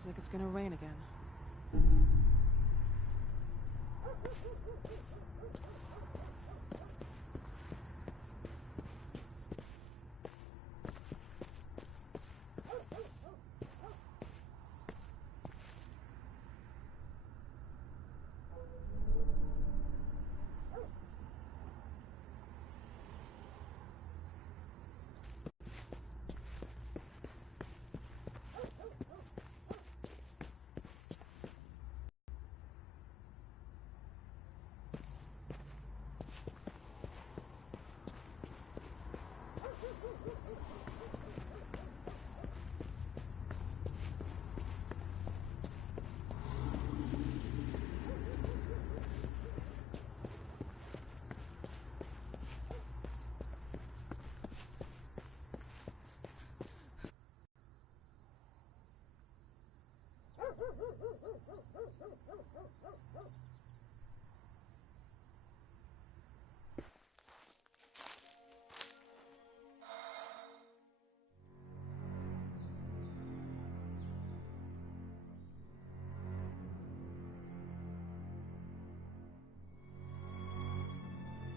Feels like it's gonna rain again.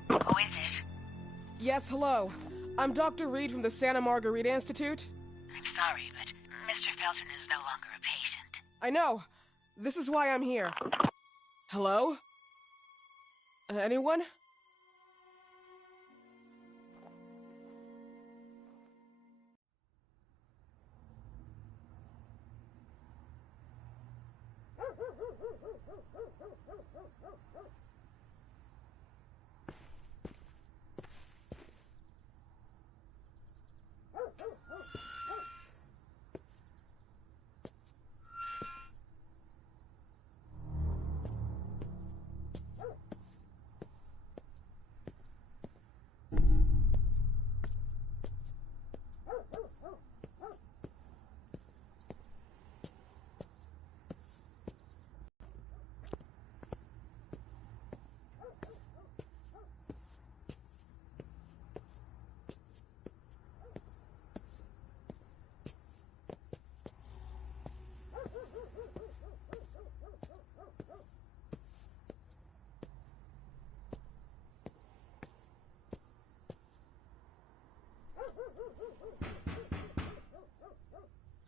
Who is it? Yes, hello. I'm Dr. Reed from the Santa Margarita Institute. I'm sorry, but Mr. Felton is no longer a patient. I know. This is why I'm here. Hello? Anyone?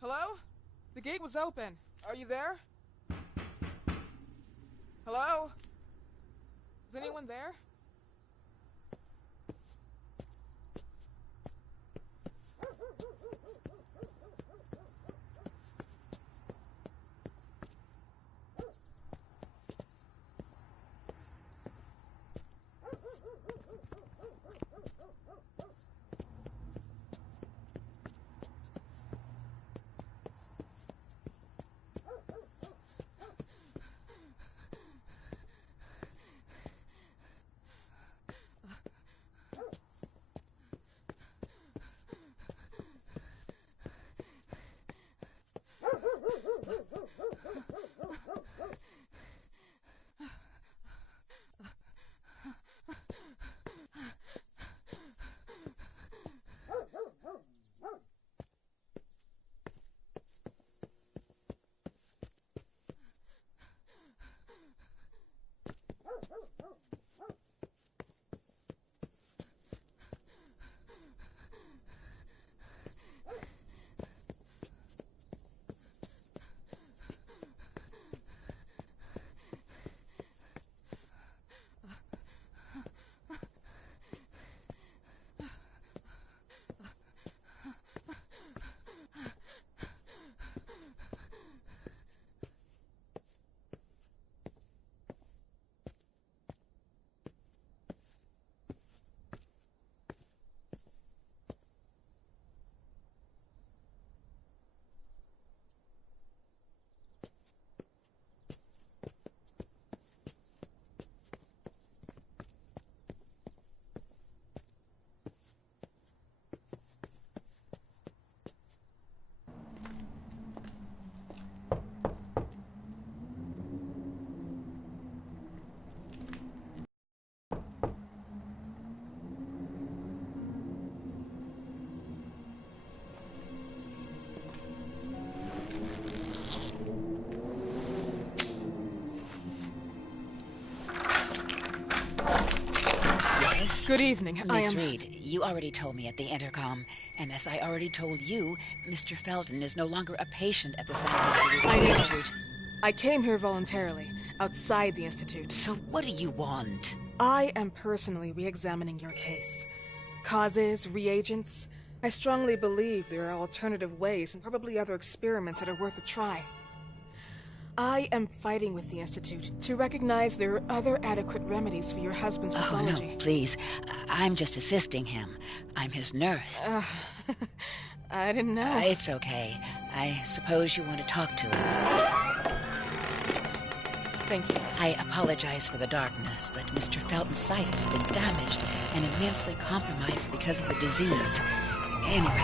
Hello? The gate was open. Are you there? Hello? Is anyone there? Good evening. Miss Reed, you already told me at the intercom, and as I already told you, Mr. Felton is no longer a patient at the Scientific Institute. I came here voluntarily, outside the Institute. So what do you want? I am personally re-examining your case. Causes, reagents. I strongly believe there are alternative ways and probably other experiments that are worth a try. I am fighting with the Institute to recognize there are other adequate remedies for your husband's pathology. Oh, no, please. I'm just assisting him. I'm his nurse. I didn't know. It's okay. I suppose you want to talk to him. Thank you. I apologize for the darkness, but Mr. Felton's sight has been damaged and immensely compromised because of the disease. Anyway,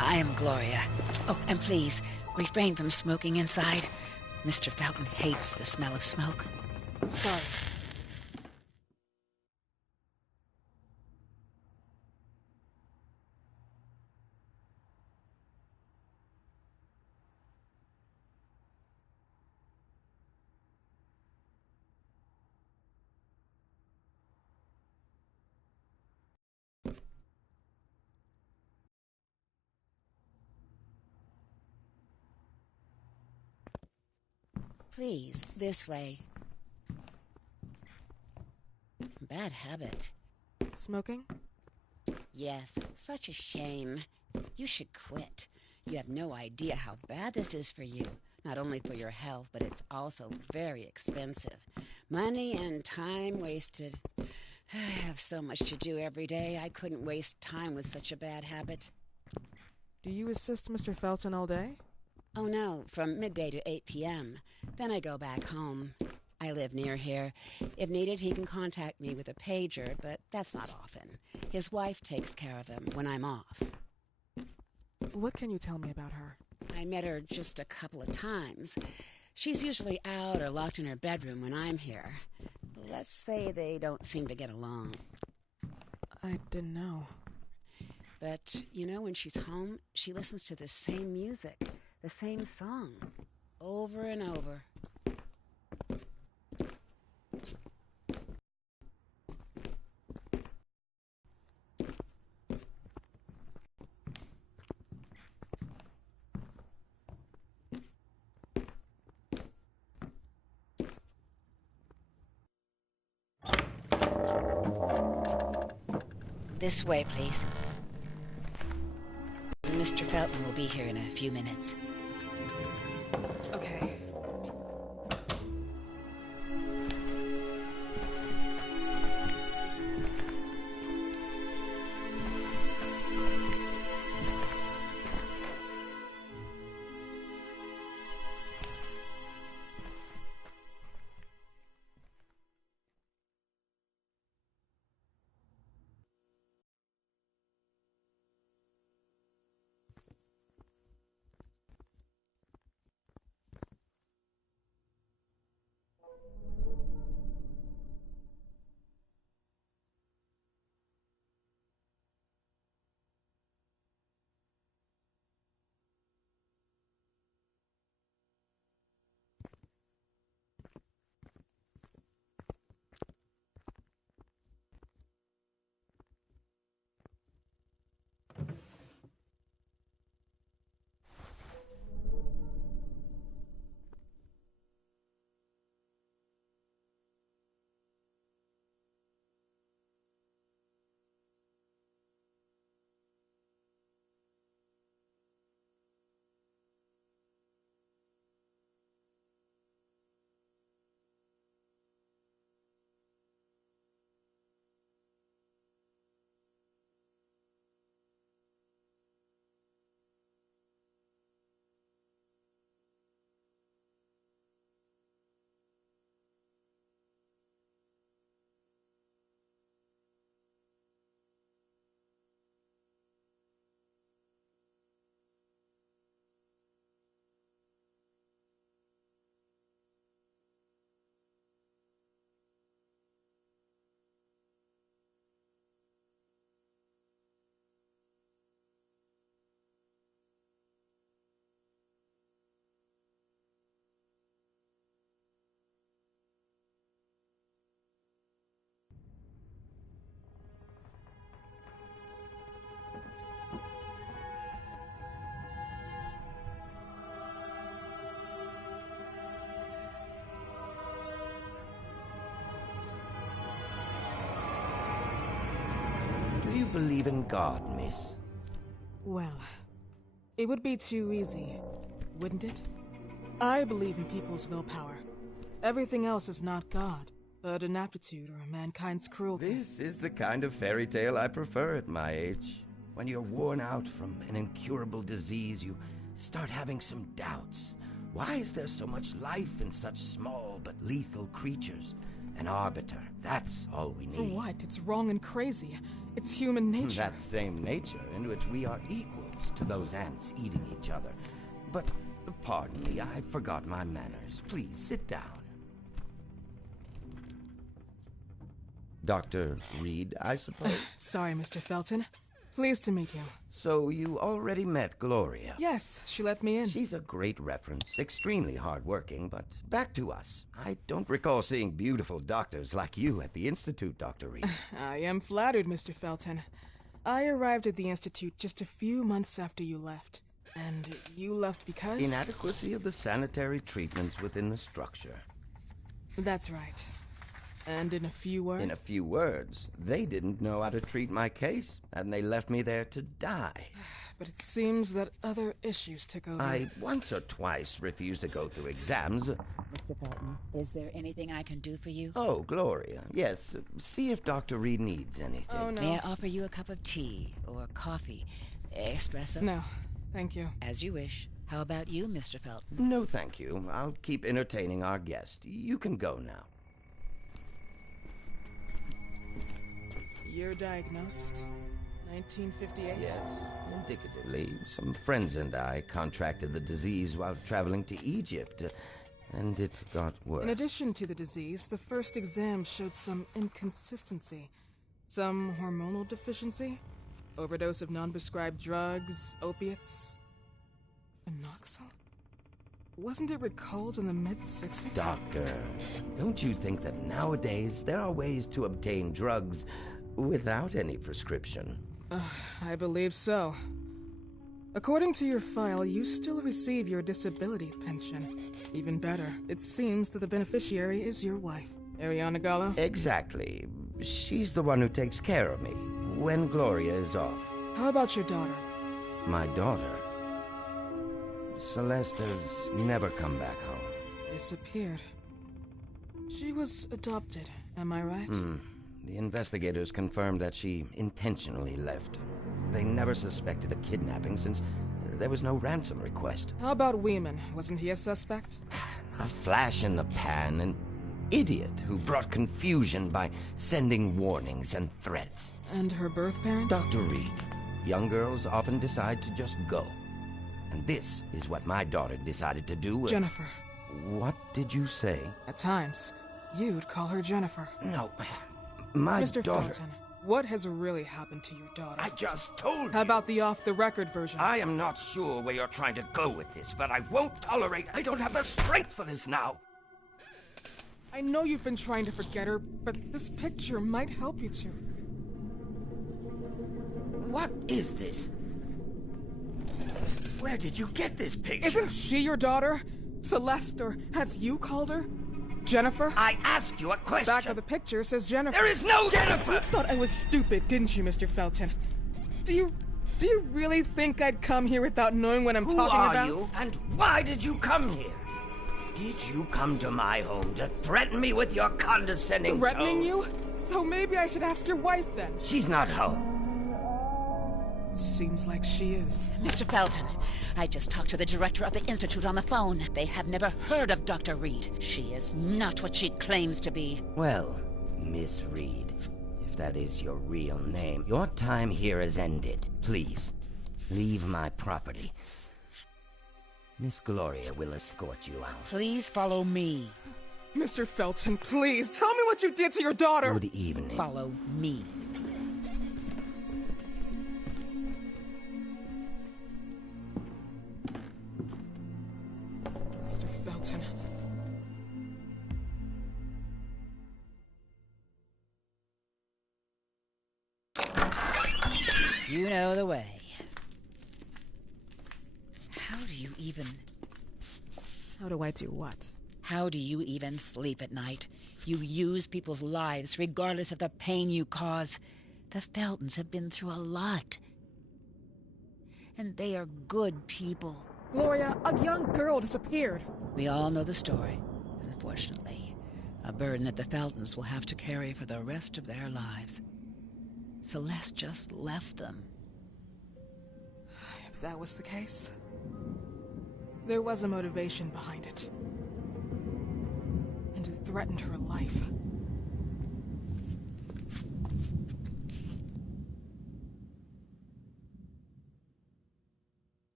I am Gloria. Oh, and please, refrain from smoking inside. Mr. Felton hates the smell of smoke. Sorry. Please, this way. Bad habit. Smoking? Yes, such a shame. You should quit. You have no idea how bad this is for you. Not only for your health, but it's also very expensive. Money and time wasted. I have so much to do every day. I couldn't waste time with such a bad habit. Do you assist Mr. Felton all day? Oh no, from midday to 8 p.m. Then I go back home. I live near here. If needed, he can contact me with a pager, but that's not often. His wife takes care of him when I'm off. What can you tell me about her? I met her just a couple of times. She's usually out or locked in her bedroom when I'm here. Let's say they don't seem to get along. I didn't know. But, you know, when she's home, she listens to the same music, the same song, over and over. This way, please. Mr. Felton will be here in a few minutes. Okay. believe in God, miss? Well, it would be too easy, wouldn't it? I believe in people's willpower. Everything else is not God, but an aptitude or mankind's cruelty. This is the kind of fairy tale I prefer at my age. When you're worn out from an incurable disease, you start having some doubts. Why is there so much life in such small but lethal creatures? An arbiter, that's all we need. For what? It's wrong and crazy. It's human nature. That same nature in which we are equals to those ants eating each other. But, pardon me, I forgot my manners. Please, sit down. Dr. Reed, I suppose? Sorry, Mr. Felton. Pleased to meet you. So you already met Gloria? Yes, she let me in. She's a great reference, extremely hardworking, but back to us. I don't recall seeing beautiful doctors like you at the Institute, Dr. Reed. I am flattered, Mr. Felton. I arrived at the Institute just a few months after you left. And you left because? Inadequacy of the sanitary treatments within the structure. That's right. And in a few words? In a few words, they didn't know how to treat my case, and they left me there to die. But it seems that other issues took over. I once or twice refused to go through exams. Mr. Felton, is there anything I can do for you? Oh, Gloria, yes. See if Dr. Reed needs anything. Oh, no. May I offer you a cup of tea or coffee? Espresso? No, thank you. As you wish. How about you, Mr. Felton? No, thank you. I'll keep entertaining our guest. You can go now. You're diagnosed? 1958? Yes, indicatively. Some friends and I contracted the disease while traveling to Egypt, and it got worse. In addition to the disease, the first exam showed some inconsistency. Some hormonal deficiency? Overdose of non-prescribed drugs, opiates? Phenoxyl? Wasn't it recalled in the mid-60s? Doctor, don't you think that nowadays there are ways to obtain drugs without any prescription? I believe so. According to your file, you still receive your disability pension. Even better, it seems that the beneficiary is your wife, Ariana Gallo. Exactly. She's the one who takes care of me when Gloria is off. How about your daughter? My daughter? Celeste has never come back home. Disappeared. She was adopted, am I right? The investigators confirmed that she intentionally left. They never suspected a kidnapping since there was no ransom request. How about Weeman? Wasn't he a suspect? A flash in the pan, an idiot who brought confusion by sending warnings and threats. And her birth parents? Dr. Reed, young girls often decide to just go. And this is what my daughter decided to do. Jennifer. What did you say? At times, you'd call her Jennifer. No, my Mr. daughter... Felton, what has really happened to your daughter? I just told you. How about the off-the-record version? I am not sure where you're trying to go with this, but I won't tolerate... I don't have the strength for this now. I know you've been trying to forget her, but this picture might help you to. What is this? Where did you get this picture? Isn't she your daughter? Celeste, or as you called her? Jennifer? I asked you a question. Back of the picture says Jennifer. There is no Jennifer! You thought I was stupid, didn't you, Mr. Felton? Do you really think I'd come here without knowing what I'm talking about? Who are you, and why did you come here? Did you come to my home to threaten me with your condescending Threatening tone? you? So maybe I should ask your wife then. She's not home. Seems like she is. Mr. Felton, I just talked to the director of the Institute on the phone. They have never heard of Dr. Reed. She is not what she claims to be. Well, Miss Reed, if that is your real name, your time here has ended. Please, leave my property. Miss Gloria will escort you out. Please follow me. Mr. Felton, please, tell me what you did to your daughter! Good evening. Follow me. Mr. Felton. You know the way. How do you even... How do I do what? How do you even sleep at night? You use people's lives regardless of the pain you cause. The Feltons have been through a lot. And they are good people. Gloria, a young girl disappeared. We all know the story, unfortunately. A burden that the Feltons will have to carry for the rest of their lives. Celeste just left them. If that was the case, there was a motivation behind it. And it threatened her life.